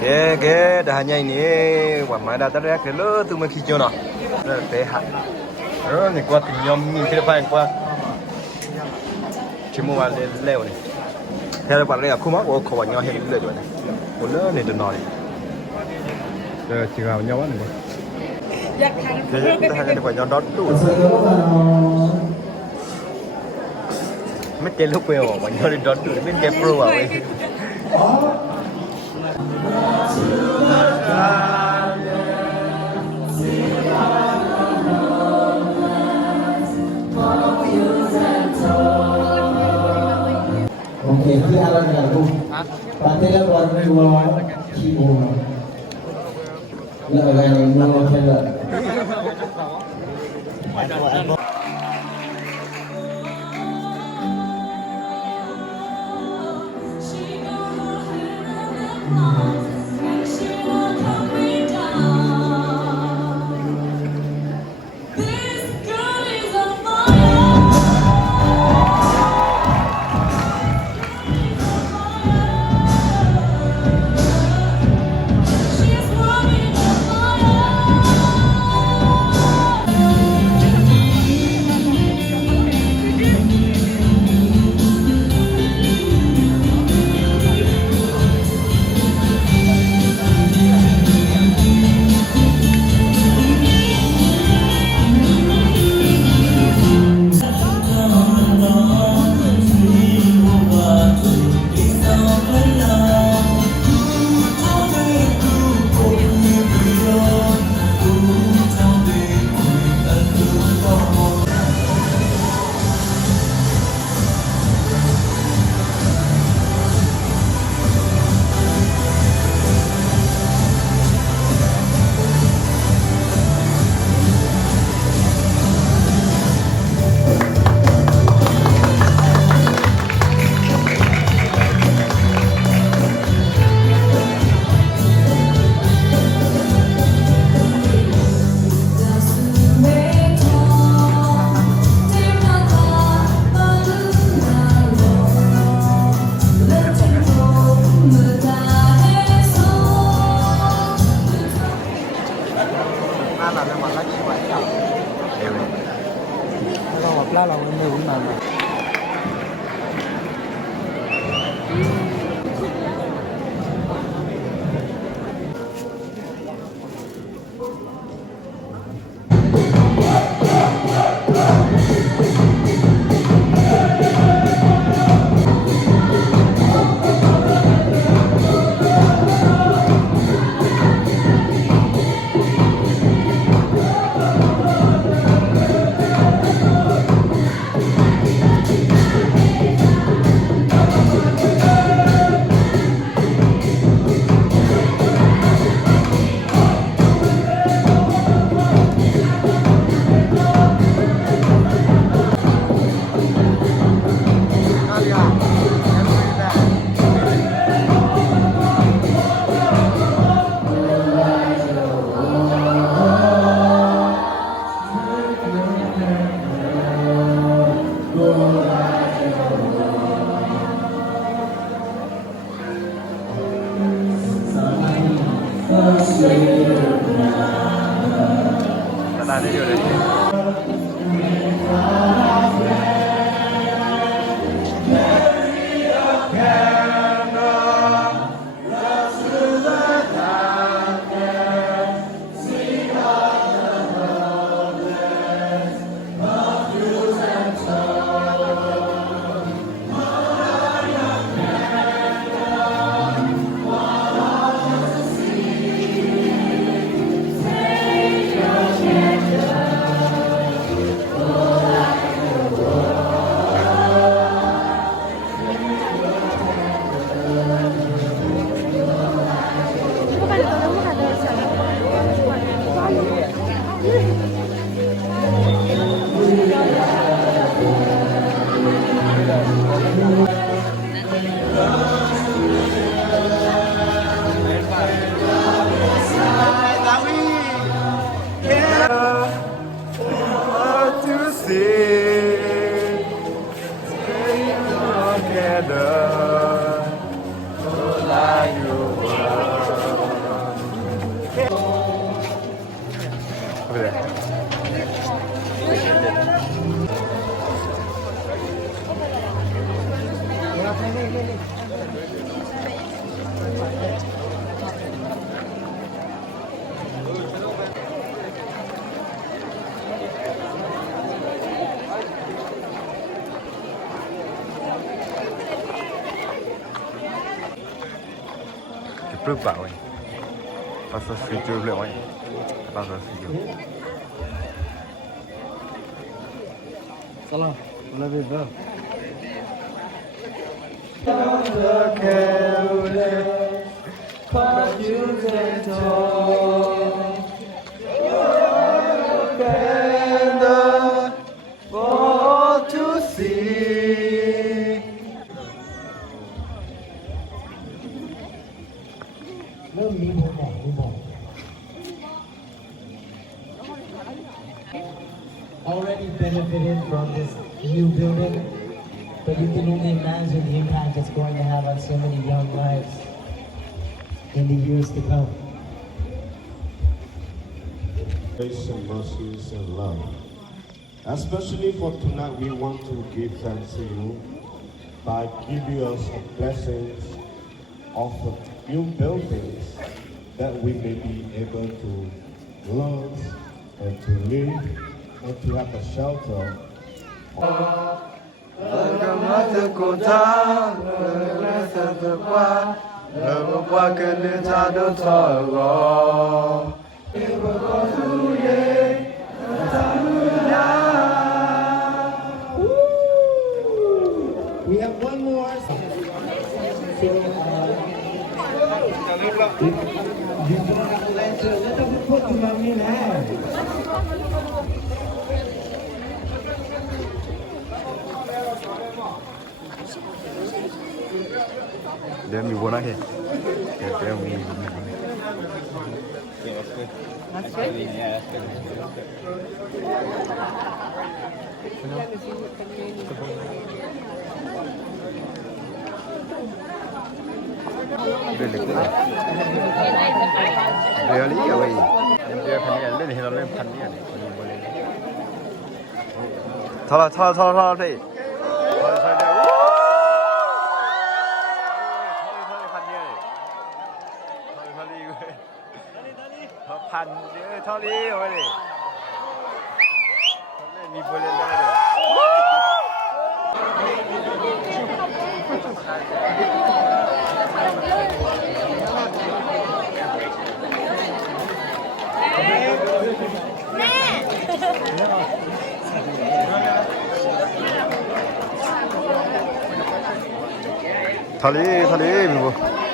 cái đã nhanh nè quả mai đã tới cái lỡ từ mấy khi chưa nào rồi bé hạt rồi này qua tình nhóm nhìn cái phải qua chỉ mua lên leo này theo bạn này không mắc của khẩu nhau hay leo rồi này một lỡ này được nói rồi chỉ vào nhau này thế hai cái quả nhau đón đủ mấy cái lúc quẹo quả nhau đi đón đủ bên cái pro à vậy Ok, khi ai đang làm cùng bạn thấy là còn đua khi buồn lợi này nó thay lợi ta đi rồi ปรึกเปล่าเว้ยภาษาสกิจูเปล่าเว้ยภาษาสกิจู Salam. Love you, bro. Already benefited from this new building, but you can only imagine the impact it's going to have on so many young lives in the years to come. Grace and mercies and love. Especially for tonight, we want to give thanks to you by giving us a blessings of new buildings that we may be able to learn and to live and to have a shelter. We have one more. So, before I let them put them on in hand. เดี๋ยวมีบัวนะเฮ้เดี๋ยวมีเด็กๆเดี๋ยวนี้เอาไว้เดี๋ยวพันเนี่ยเล่นให้เราเล่นพันเนี่ยเนี่ยคนนี้บอลเลยท่าที่ท่าที่พันเนี่ยท่าที่เว้ยพันเนี่ยท่าที่เอาไว้เลยมีบอลเล่นได้เลย ทะเลมีบ่